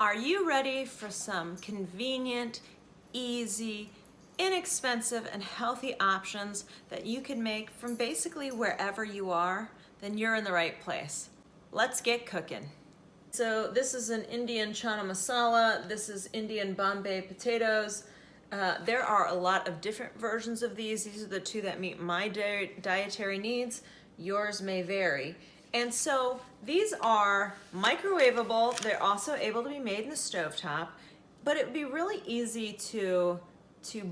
Are you ready for some convenient, easy, inexpensive, and healthy options that you can make from basically wherever you are? Then you're in the right place. Let's get cooking. So this is an Indian chana masala. This is Indian Bombay potatoes. There are a lot of different versions of these. These are the two that meet my dietary needs. Yours may vary. And so these are microwavable. They're also able to be made in the stovetop, but it would be really easy to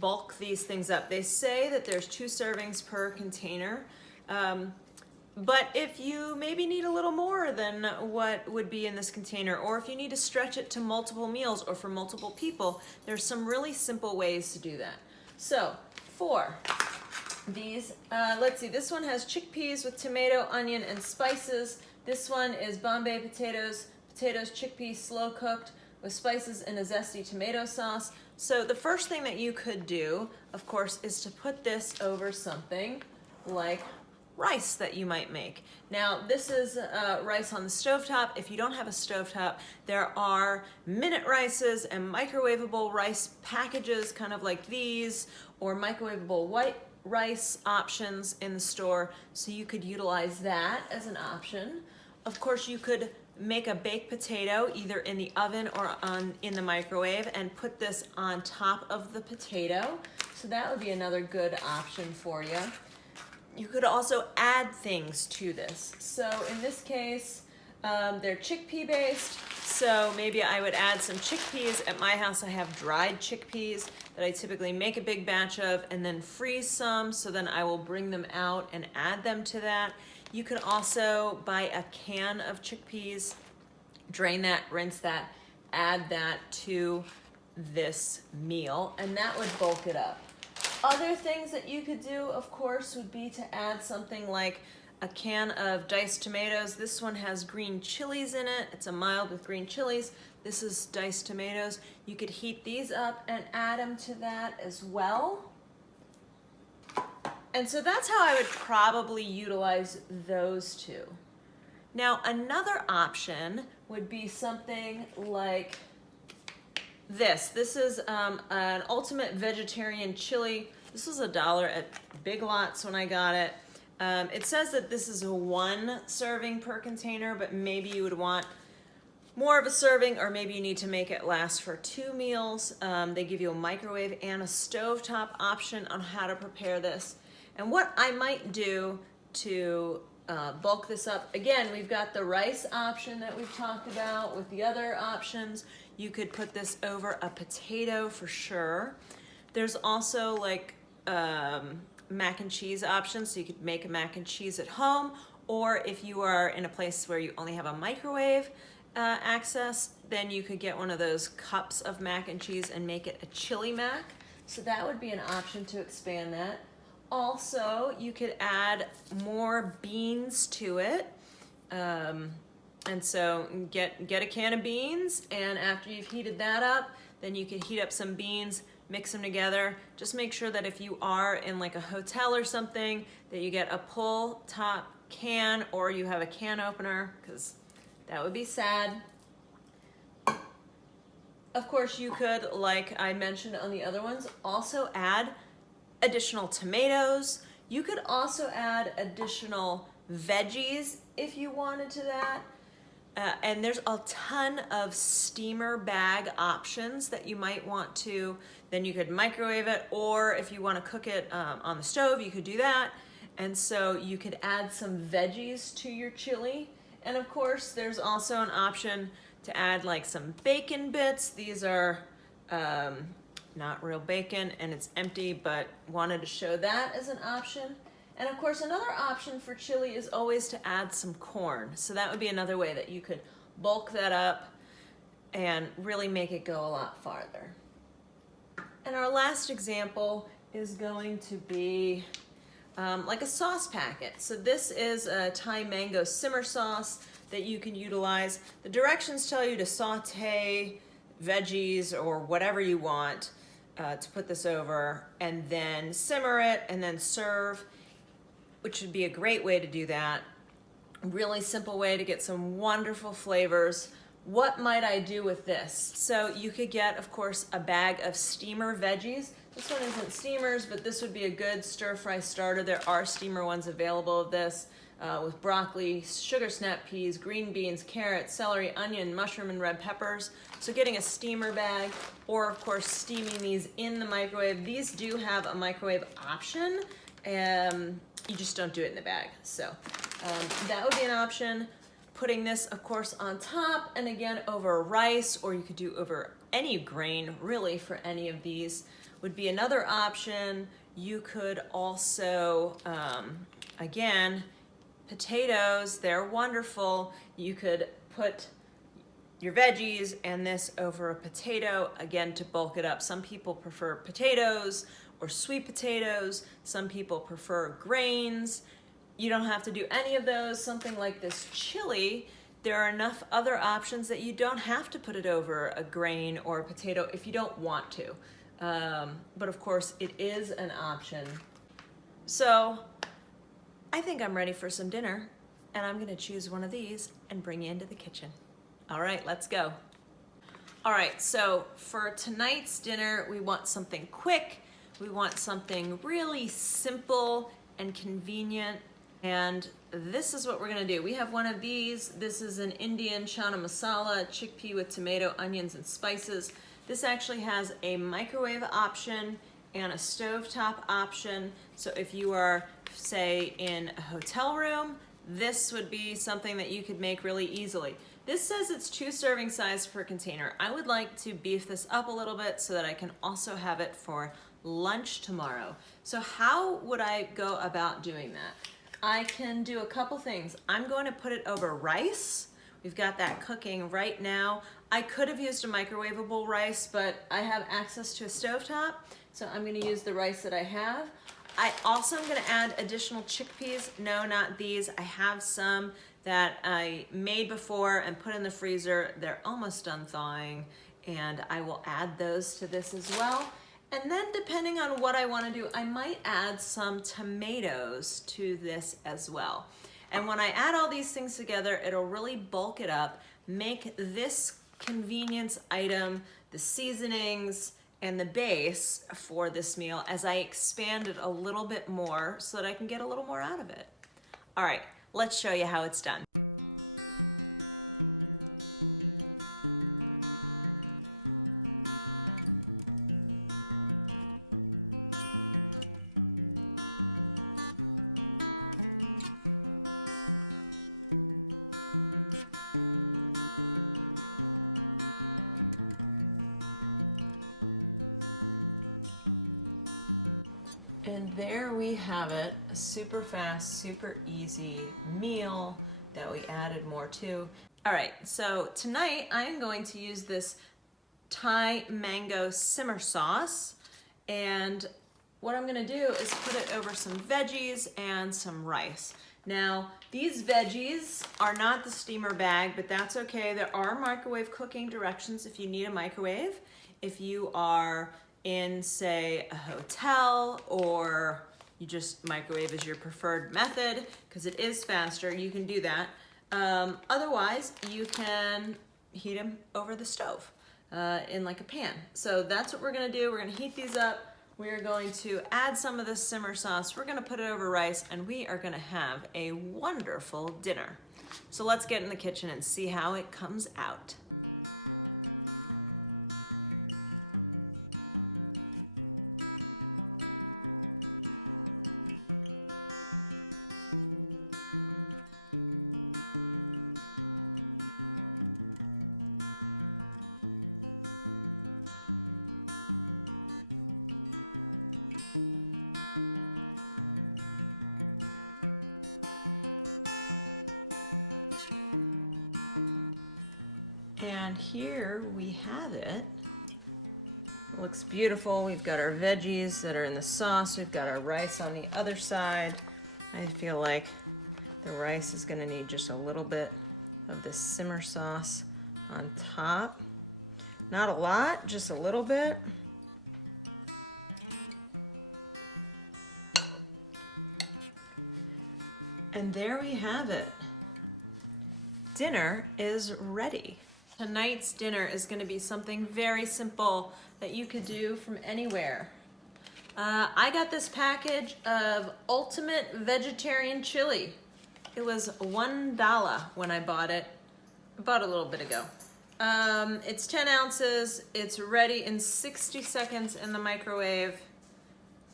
bulk these things up. They say that there's 2 servings per container, but if you maybe need a little more than what would be in this container, or if you need to stretch it to multiple meals or for multiple people, there's some really simple ways to do that. So for these, let's see, this one has chickpeas with tomato, onion, and spices. This one is Bombay potatoes, chickpeas slow cooked with spices and a zesty tomato sauce. So the first thing that you could do, of course, is to put this over something like rice that you might make. Now, this is rice on the stovetop. If you don't have a stovetop, there are minute rices and microwavable rice packages, kind of like these, or microwavable white rice options in the store, so you could utilize that as an option. Of course, you could make a baked potato either in the oven or in the microwave and put this on top of the potato. So that would be another good option for you. You could also add things to this. So in this case, they're chickpea based. So maybe I would add some chickpeas. At my house, I have dried chickpeas that I typically make a big batch of and then freeze some. So then I will bring them out and add them to that. You could also buy a can of chickpeas, drain that, rinse that, add that to this meal, and that would bulk it up. Other things that you could do, of course, would be to add something like a can of diced tomatoes. This one has green chilies in it. It's a mild with green chilies. This is diced tomatoes. You could heat these up and add them to that as well. And so that's how I would probably utilize those two. Now, another option would be something like this. This is an ultimate vegetarian chili. This was $1 at Big Lots when I got it. It says that this is a 1 serving per container, but maybe you would want more of a serving, or maybe you need to make it last for 2 meals. They give you a microwave and a stovetop option on how to prepare this. And what I might do to bulk this up, again, we've got the rice option that we've talked about with the other options. You could put this over a potato for sure. There's also like mac and cheese options, so you could make a mac and cheese at home, or if you are in a place where you only have a microwave access, then you could get one of those cups of mac and cheese and make it a chili mac. So that would be an option to expand that. Also, you could add more beans to it. And so get a can of beans, and after you've heated that up, then you can heat up some beans, mix them together. Just make sure that if you are in like a hotel or something, that you get a pull top can, or you have a can opener, because that would be sad. Of course, you could, like I mentioned on the other ones, also add additional tomatoes. You could also add additional veggies if you wanted to that. And there's a ton of steamer bag options that you might want to, then you could microwave it, or if you want to cook it on the stove, you could do that. And so you could add some veggies to your chili. And of course, there's also an option to add like some bacon bits. These are not real bacon and it's empty, but wanted to show that as an option. And of course, another option for chili is always to add some corn. So that would be another way that you could bulk that up and really make it go a lot farther. And our last example is going to be like a sauce packet. So this is a Thai mango simmer sauce that you can utilize. The directions tell you to saute veggies or whatever you want to put this over, and then simmer it and then serve, which would be a great way to do that. Really simple way to get some wonderful flavors what might I do with this? So you could get, of course, a bag of steamer veggies. This one isn't steamers, but this would be a good stir-fry starter. There are steamer ones available of this with broccoli, sugar snap peas, green beans, carrots, celery, onion, mushroom, and red peppers. So getting a steamer bag, or of course steaming these in the microwave. These do have a microwave option. You just don't do it in the bag. So that would be an option. Putting this, of course, on top, and again, over rice, or you could do over any grain, really, for any of these, would be another option. You could also, again, potatoes, they're wonderful. You could put your veggies and this over a potato, again, to bulk it up. Some people prefer potatoes or sweet potatoes. Some people prefer grains. You don't have to do any of those. Something like this chili, there are enough other options that you don't have to put it over a grain or a potato if you don't want to. But of course, it is an option. So I think I'm ready for some dinner, and I'm gonna choose one of these and bring you into the kitchen. All right, let's go. All right, so for tonight's dinner, we want something quick. We want something really simple and convenient. And this is what we're gonna do. We have one of these. This is an Indian chana masala, chickpea with tomato, onions, and spices. This actually has a microwave option and a stovetop option. So if you are, say, in a hotel room, this would be something that you could make really easily. This says it's 2 serving size per container. I would like to beef this up a little bit so that I can also have it for lunch tomorrow. So how would I go about doing that? I can do a couple things. I'm going to put it over rice. We've got that cooking right now. I could have used a microwavable rice, but I have access to a stovetop, so I'm gonna use the rice that I have. I also am gonna add additional chickpeas. No, not these. I have some that I made before and put in the freezer. They're almost done thawing, and I will add those to this as well. And then depending on what I want to do, I might add some tomatoes to this as well. And when I add all these things together, it'll really bulk it up, make this convenience item, the seasonings, and the base for this meal as I expand it a little bit more so that I can get a little more out of it. All right, let's show you how it's done. Have it, a super fast, super easy meal that we added more to. All right, so tonight I am going to use this Thai mango simmer sauce, and what I'm gonna do is put it over some veggies and some rice. Now, these veggies are not the steamer bag, but that's okay. There are microwave cooking directions if you need a microwave. If you are in, say, a hotel, or you just microwave as your preferred method because it is faster, you can do that. Otherwise, you can heat them over the stove in like a pan. So that's what we're gonna do. We're gonna heat these up. We're going to add some of this simmer sauce. We're gonna put it over rice, and we are gonna have a wonderful dinner. So let's get in the kitchen and see how it comes out. Looks beautiful. We've got our veggies that are in the sauce. We've got our rice on the other side. I feel like the rice is gonna need just a little bit of this simmer sauce on top. Not a lot, just a little bit. And there we have it. Dinner is ready. tonight's dinner is gonna be something very simple that you could do from anywhere. I got this package of Ultimate Vegetarian Chili. It was $1 when I bought it. I bought it a little bit ago. It's 10 ounces. It's ready in 60 seconds in the microwave.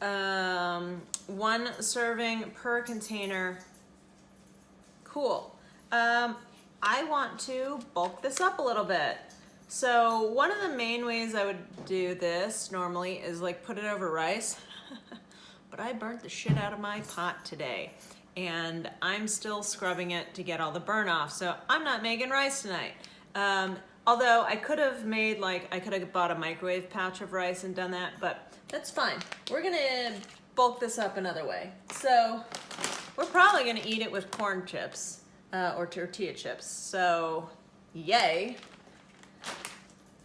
1 serving per container. Cool. I want to bulk this up a little bit. So one of the main ways I would do this normally is like put it over rice, but I burnt the shit out of my pot today and I'm still scrubbing it to get all the burn off. So I'm not making rice tonight. Although I could have made I could have bought a microwave pouch of rice and done that, but that's fine. We're gonna bulk this up another way. So we're probably gonna eat it with corn chips or tortilla chips. So yay.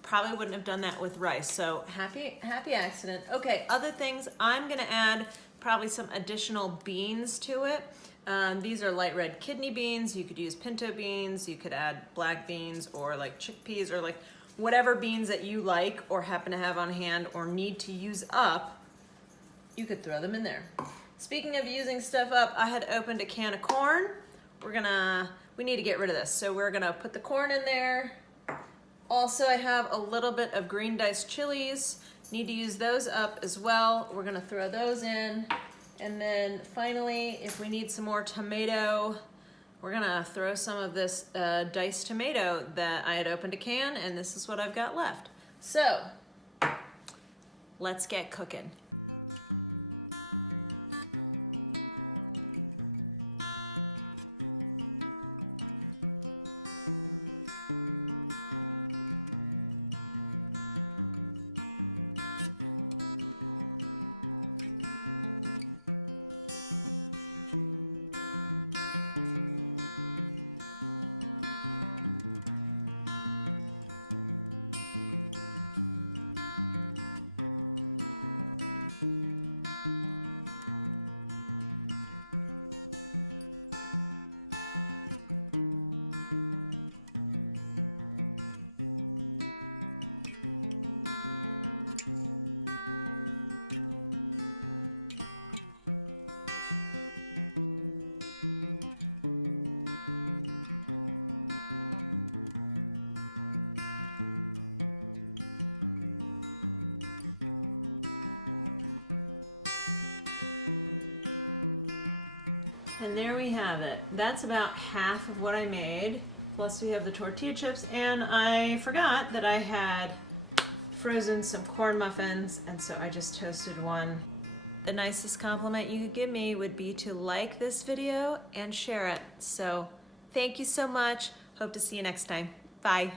Probably wouldn't have done that with rice, so happy accident. Okay, other things, I'm gonna add probably some additional beans to it. These are light red kidney beans. You could use pinto beans, you could add black beans or like chickpeas or like whatever beans that you like or happen to have on hand or need to use up, you could throw them in there. Speaking of using stuff up, I had opened a can of corn. We need to get rid of this, so we're gonna put the corn in there. Also, I have a little bit of green diced chilies. Need to use those up as well. We're gonna throw those in. And then finally, if we need some more tomato, we're gonna throw some of this diced tomato that I had opened a can, and this is what I've got left. So, let's get cooking. And there we have it. That's about half of what I made. Plus we have the tortilla chips, and I forgot that I had frozen some corn muffins, and so I just toasted one. The nicest compliment you could give me would be to like this video and share it. So thank you so much. Hope to see you next time. Bye.